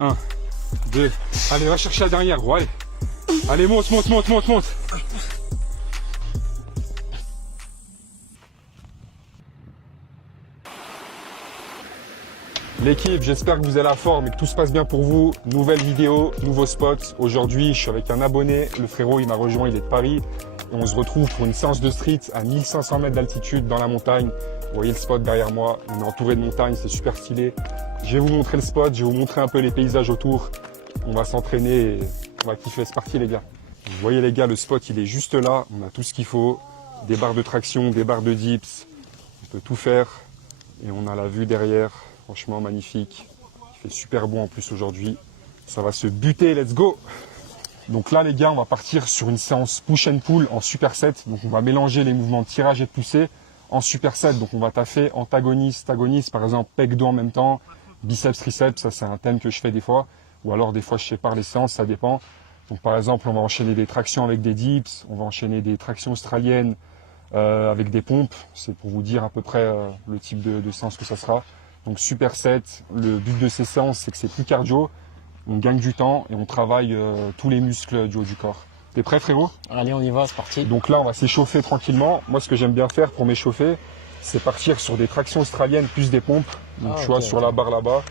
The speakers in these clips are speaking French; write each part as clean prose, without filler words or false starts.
1, 2, allez, va chercher la dernière, gros, allez. Allez, monte, monte, monte, monte, monte. L'équipe, j'espère que vous avez la forme et que tout se passe bien pour vous. Nouvelle vidéo, nouveau spot. Aujourd'hui, je suis avec un abonné. Le frérot, il m'a rejoint, il est de Paris. Et on se retrouve pour une séance de street à 1500 mètres d'altitude dans la montagne. Vous voyez le spot derrière moi. On est entouré de montagnes, c'est super stylé. Je vais vous montrer le spot, je vais vous montrer un peu les paysages autour. On va s'entraîner et on va kiffer. C'est parti les gars. Vous voyez les gars, le spot, il est juste là. On a tout ce qu'il faut. Des barres de traction, des barres de dips. On peut tout faire. Et on a la vue derrière. Franchement magnifique, il fait super bon en plus aujourd'hui, ça va se buter, let's go. Donc là les gars, on va partir sur une séance push and pull en superset, donc on va mélanger les mouvements de tirage et de poussée en superset, donc on va taffer antagoniste, agoniste, par exemple pec dos en même temps, biceps, triceps, ça c'est un thème que je fais des fois, ou alors des fois je sépare les séances, ça dépend. Donc par exemple on va enchaîner des tractions avec des dips, on va enchaîner des tractions australiennes avec des pompes, c'est pour vous dire à peu près le type de séance que ça sera. Donc superset, le but de ces séances, c'est que c'est plus cardio, on gagne du temps et on travaille tous les muscles du haut du corps. T'es prêt frérot? Allez, on y va, c'est parti. Donc là, on va s'échauffer tranquillement. Moi, ce que j'aime bien faire pour m'échauffer, c'est partir sur des tractions australiennes plus des pompes. Donc tu vois, sur la barre là-bas.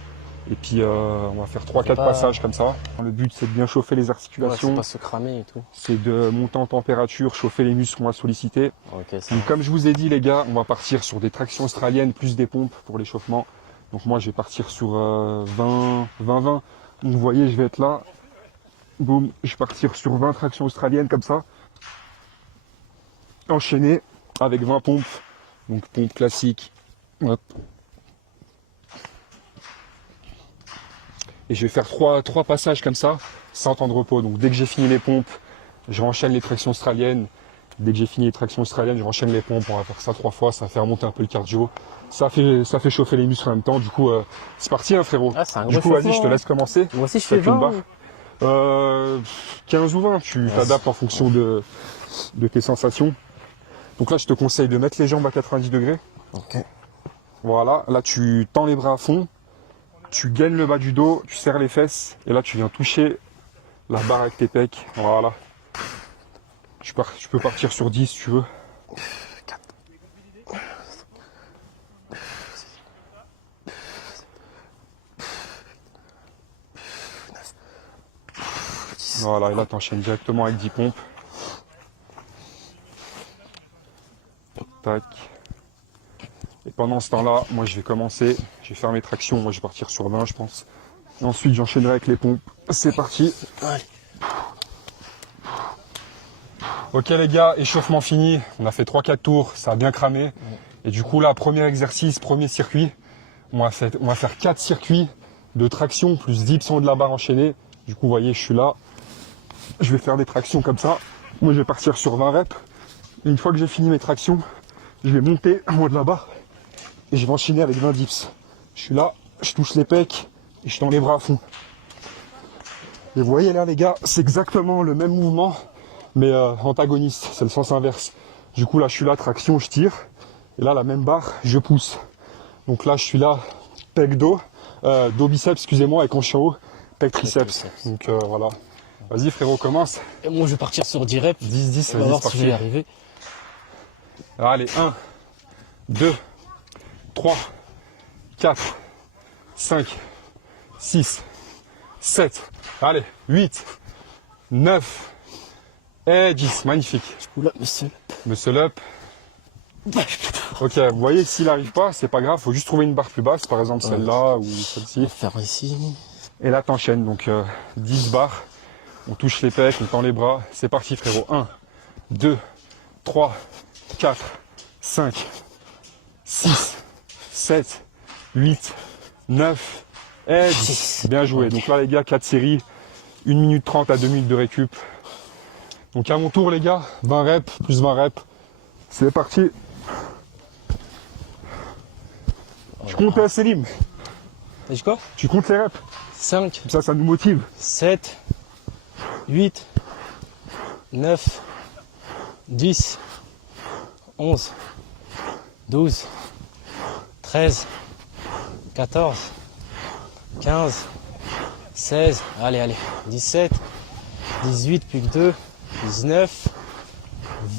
Et puis on va faire 3-4 passages comme ça. Le but, c'est de bien chauffer les articulations. Ouais, c'est pas se cramer et tout. C'est de monter en température, chauffer les muscles qu'on va solliciter. Ok, Donc comme je vous ai dit les gars, on va partir sur des tractions australiennes plus des pompes pour l'échauffement. Donc moi je vais partir sur 20. Donc vous voyez, je vais être là. Boum, je vais partir sur 20 tractions australiennes comme ça. Enchaîné avec 20 pompes. Donc pompe classique. Hop. Et je vais faire 3 passages comme ça, sans temps de repos. Donc dès que j'ai fini les pompes, je renchaîne les tractions australiennes. Dès que j'ai fini les tractions australiennes, je renchaîne les pompes. On va faire ça 3 fois, ça fait remonter un peu le cardio. Ça fait chauffer les muscles en même temps. Du coup, c'est parti hein, frérot. Ah, c'est un Du gros coup, vas-y, je te chauffement, laisse commencer. Moi aussi, je fais Faites une 20. barre. 15 ou 20, tu t'adaptes en fonction de tes sensations. Donc là, je te conseille de mettre les jambes à 90 degrés. Ok. Voilà, là tu tends les bras à fond, tu gaines le bas du dos, tu serres les fesses, et là tu viens toucher la barre avec tes pecs. Voilà. Tu peux partir sur 10 si tu veux. 4. Voilà, et là t'enchaînes directement avec 10 pompes. Tac. Et pendant ce temps-là, moi je vais commencer, je vais faire mes tractions, moi je vais partir sur 20 je pense. Et ensuite j'enchaînerai avec les pompes. C'est parti. Allez. Ok les gars, échauffement fini. On a fait 3-4 tours, ça a bien cramé. Et du coup là, premier exercice, premier circuit. On va faire 4 circuits de traction plus 10 de la barre enchaînée. Du coup, vous voyez, je suis là. Je vais faire des tractions comme ça. Moi, je vais partir sur 20 reps. Et une fois que j'ai fini mes tractions, je vais monter en haut de la barre. Et je vais enchaîner avec 20 dips. Je suis là, je touche les pecs et je tends les bras à fond. Et vous voyez là, les gars, c'est exactement le même mouvement, mais antagoniste, c'est le sens inverse. Du coup, là, je suis là, traction, je tire. Et là, la même barre, je pousse. Donc là, je suis là, pec dos, dos biceps, excusez-moi, et quand je suis en haut, pec triceps. Donc voilà. Vas-y frérot, commence. Et moi, je vais partir sur 10 reps. 10, On va vas-y, voir c'est si je vais y parti. arriver. Allez, 1, 2, 3, 4, 5, 6, 7, allez, 8, 9 et 10. Magnifique. Oula, monsieur. Muscle up. Ok, vous voyez, s'il n'arrive pas, c'est pas grave, faut juste trouver une barre plus basse, par exemple celle-là ou On celle-ci. va faire ici. Et là, t'enchaînes, donc 10 barres. On touche les pecs, on tend les bras. C'est parti, frérot. 1, 2, 3, 4, 5, 6, 7, 8, 9 et 10. Bien joué. Donc là, les gars, 4 séries. 1 minute 30 à 2 minutes de récup. Donc à mon tour, les gars, 20 reps, plus 20 reps. C'est parti. Je compte Selim. T'as dit quoi? Tu comptes les reps. 5, Comme ça nous motive. 7, 8, 9, 10, 11, 12, 13, 14, 15, 16, allez, 17, 18, plus que 2, 19,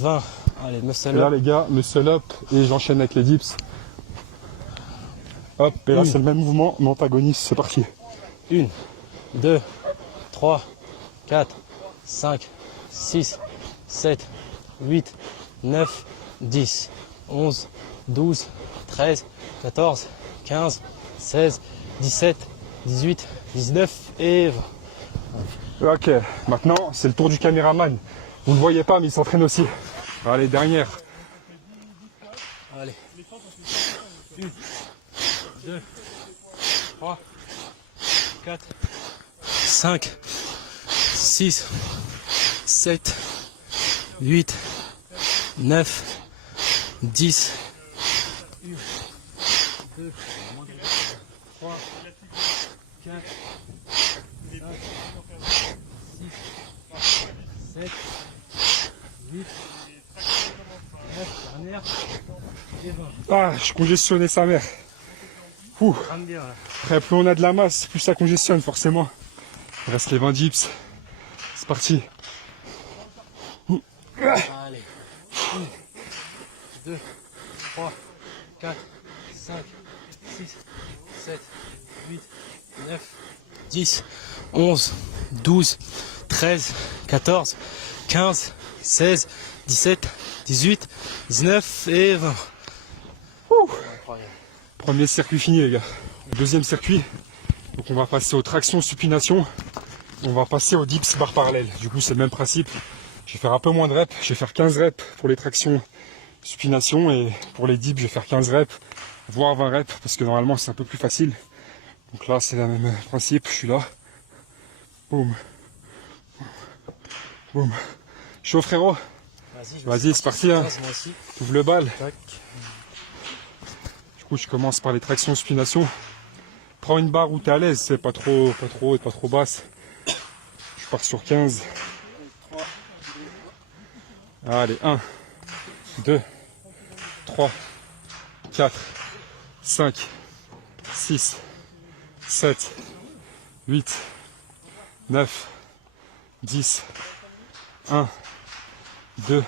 20. Allez, muscle Et là up. les gars, muscle up et j'enchaîne avec les dips. Hop, et là Une. c'est le même mouvement, mais antagoniste, c'est parti. 1, 2, 3, 4, 5, 6, 7, 8, 9, 10, 11, 12, 13, 14, 15, 16, 17, 18, 19 et 20. Ok, maintenant c'est le tour du caméraman. Vous ne le voyez pas, mais il s'entraîne aussi. Allez, dernière. Allez. 1, 2, 3, 4, 5, 6, 7, 8, 9, 10, 1, 2, 3, 4, 5, 6, 7, 8, 9, dernière, et 20. Ah, je congestionnais sa mère. Ouh. Rame bien là. Après, plus on a de la masse, plus ça congestionne forcément. Il reste les 20 dips. C'est parti. Allez. 1, 2, 3, 4, 5, 6, 7, 8, 9, 10, 11, 12, 13, 14, 15, 16, 17, 18, 19 et 20. Incroyable. Premier circuit fini les gars. Deuxième circuit. Donc on va passer aux tractions supination. On va passer aux dips barres parallèles. Du coup c'est le même principe. Je vais faire un peu moins de reps. Je vais faire 15 reps pour les tractions supination. Et pour les dips je vais faire 15 reps, voire 20 reps. Parce que normalement c'est un peu plus facile. Donc là c'est le même principe. Je suis là. Boum. Boum. Chaud frérot. Vas-y, c'est parti. Hein. Moi aussi. Ouvre le bal. Tac. Du coup, je commence par les tractions supination. Prends une barre où tu es à l'aise, c'est pas trop haute, pas trop basse. Je pars sur 15. Allez, 1, 2, 3, 4, 5, 6, 7, 8, 9, 10, 1, 2,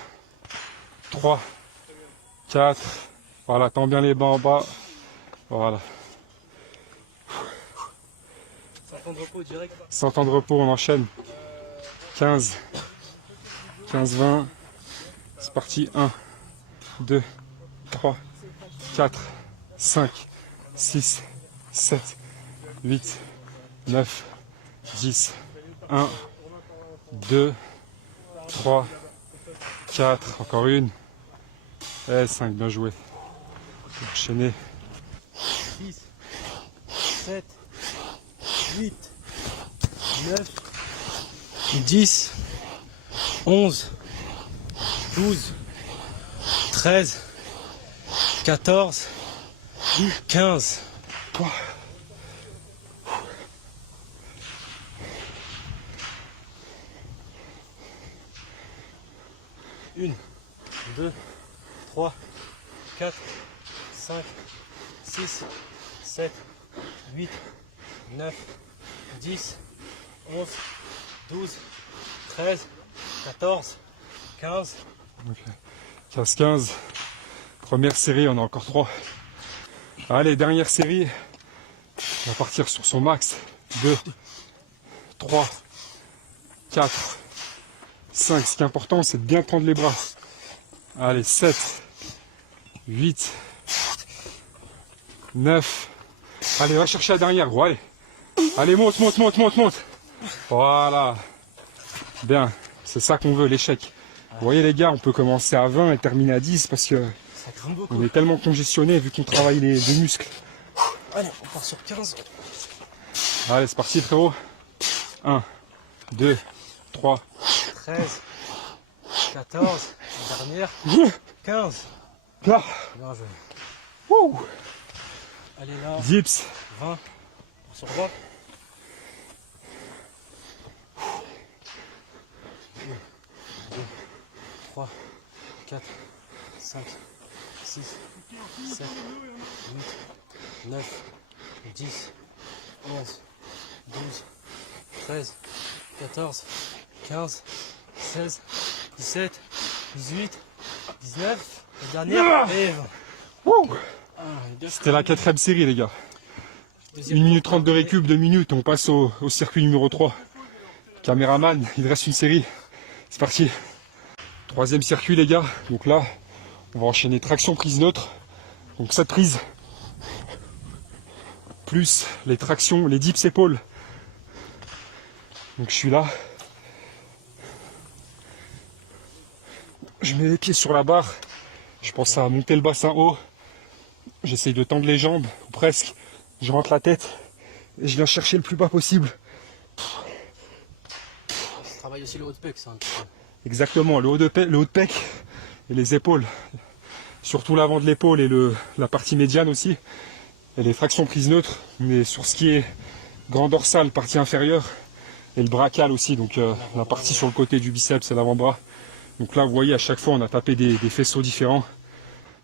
3, 4. Voilà, tends bien les bas en bas. Voilà. Ça prend de repos direct. Sans temps de repos, on enchaîne. 15, 15, 20. C'est parti. 1, 2, 3, 4, 5, 6, 7, 8, 9, 10. 1, 2, 3, 4. Encore une. Et 5, bien joué. Enchaîner. 6, 7, 8, 9, 10, 11, 12, 13, 14, 15. Une, 2, 3, 4, 5, 6, 7, 8, 9, 10, 11, 12, 13, 14, 15. Ok. 15-15. Première série, on a encore 3. Allez, dernière série. On va partir sur son max. 2, 3, 4, 5. Ce qui est important, c'est de bien tendre les bras. Allez, 7, 8, 9. Allez, va chercher la dernière, gros. Allez, allez, monte, monte, monte, monte, monte. Voilà. Bien, c'est ça qu'on veut, l'échec. Vous voyez les gars, on peut commencer à 20 et terminer à 10 parce que Ça craint beaucoup. on est tellement congestionné vu qu'on travaille les muscles. Allez, on part sur 15. Allez, c'est parti frérot. 1, 2, 3. 13, 14, la dernière, 15. Là. Bien joué. Wouh. Allez là, Dips. 20. Sur droit. 3, 4, 5, 6, 7, 8, 9, 10, 11, 12, 13, 14, 15, 16, 17, 18, 19, la dernière et 20. C'était la 4e série les gars. 1 minute 30 de récup, 2 minutes, on passe au circuit numéro 3. Caméraman, il reste une série. C'est parti. 3e circuit les gars. Donc là, on va enchaîner traction prise neutre. Donc 7 prises. Plus les tractions, les dips épaules. Donc je suis là. Je mets les pieds sur la barre. Je pense à monter le bassin haut. J'essaye de tendre les jambes, ou presque. Je rentre la tête et je viens chercher le plus bas possible. Ça travaille aussi le haut de pec, ça. Exactement, le haut de pec et les épaules. Surtout l'avant de l'épaule et la partie médiane aussi. Et les tractions prises neutres, mais sur ce qui est grand dorsal, partie inférieure, et le brachial aussi, donc la partie sur le côté du biceps et l'avant-bras. Donc là, vous voyez, à chaque fois, on a tapé des faisceaux différents.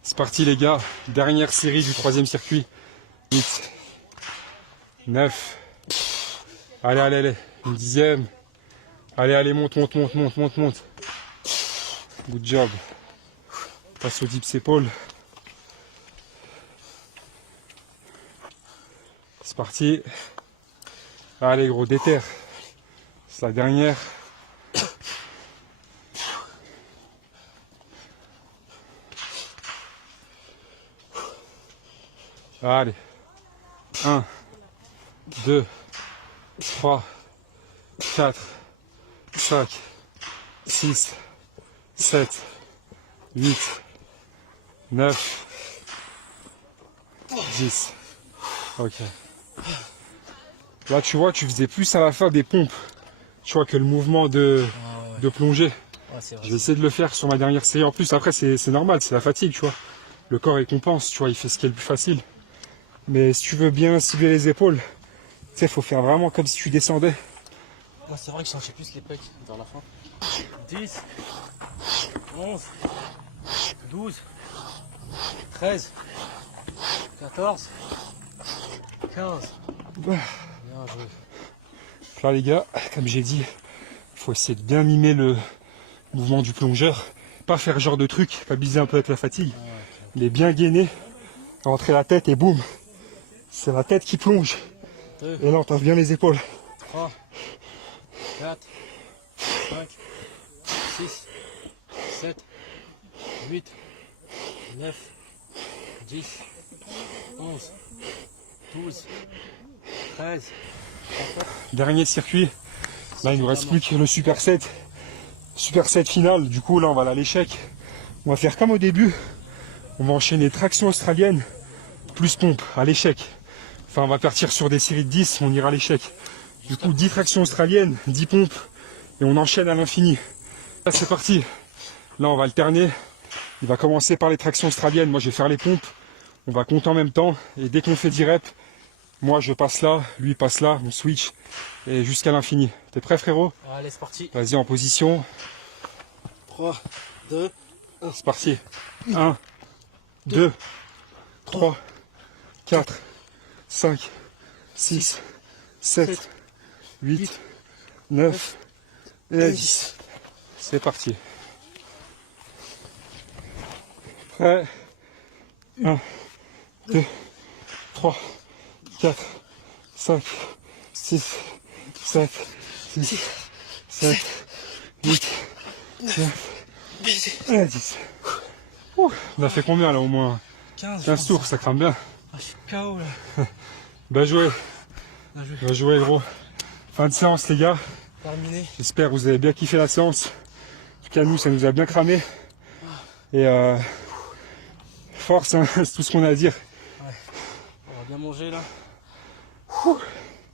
C'est parti les gars, dernière série du 3e circuit. 8, 9, allez, allez, allez, une 10e. Allez, allez, monte. Good job. Passe aux dips épaules. C'est parti. Allez gros, déterre. C'est la dernière. Allez. 1, 2, 3, 4, 5, 6, 7, 8, 9, 10. Ok. Là, tu vois, tu faisais plus à la fin des pompes. Tu vois que le mouvement de plongée. Ouais, c'est vrai. Je vais essayer de le faire sur ma dernière série. En plus, après, c'est normal, c'est la fatigue, tu vois. Le corps, il compense, tu vois, il fait ce qui est le plus facile. Mais si tu veux bien cibler les épaules, tu sais, il faut faire vraiment comme si tu descendais. Moi, c'est vrai que je sentais plus les pecs vers la fin. 10, 11, 12, 13, 14, 15. Bien joué. Là, les gars, comme j'ai dit, il faut essayer de bien mimer le mouvement du plongeur. Pas faire genre de truc, pas biser un peu avec la fatigue. Mais bien gainer, rentrer la tête et boum. C'est la tête qui plonge. 2, Et là, on tape bien les épaules. 3, 4, 5, 6, 7, 8, 9, 10, 11, 12, 13. Dernier circuit. Là, il nous reste plus que le super set. Super set final. Du coup, là, on va aller à l'échec. On va faire comme au début. On va enchaîner traction australienne plus pompe à l'échec. Enfin, on va partir sur des séries de 10. On ira à l'échec. Du coup, 10 tractions australiennes, 10 pompes. Et on enchaîne à l'infini. Là, c'est parti. Là, on va alterner. Il va commencer par les tractions australiennes. Moi, je vais faire les pompes. On va compter en même temps. Et dès qu'on fait 10 reps, moi, je passe là, lui passe là, on switch. Et jusqu'à l'infini. T'es prêt, frérot? Allez, c'est parti. Vas-y, en position. 3, 2, C'est parti. 1, 2, 3, 4, 5, 6, 7, 8, 9 et 10. C'est parti. Prêt? 1, 2, 3, 4, 5, 6, 7, 6, 7, 8, 9 et 10. Ouh, on a fait combien là au moins 15 tours, ça crame bien. Ah, je suis KO là. Bien joué. Bien joué. Bien joué gros. Fin de séance les gars. Terminé. J'espère que vous avez bien kiffé la séance. En tout cas nous ça nous a bien cramé. Et force, hein, c'est tout ce qu'on a à dire. Ouais. On va bien manger là. Ouh.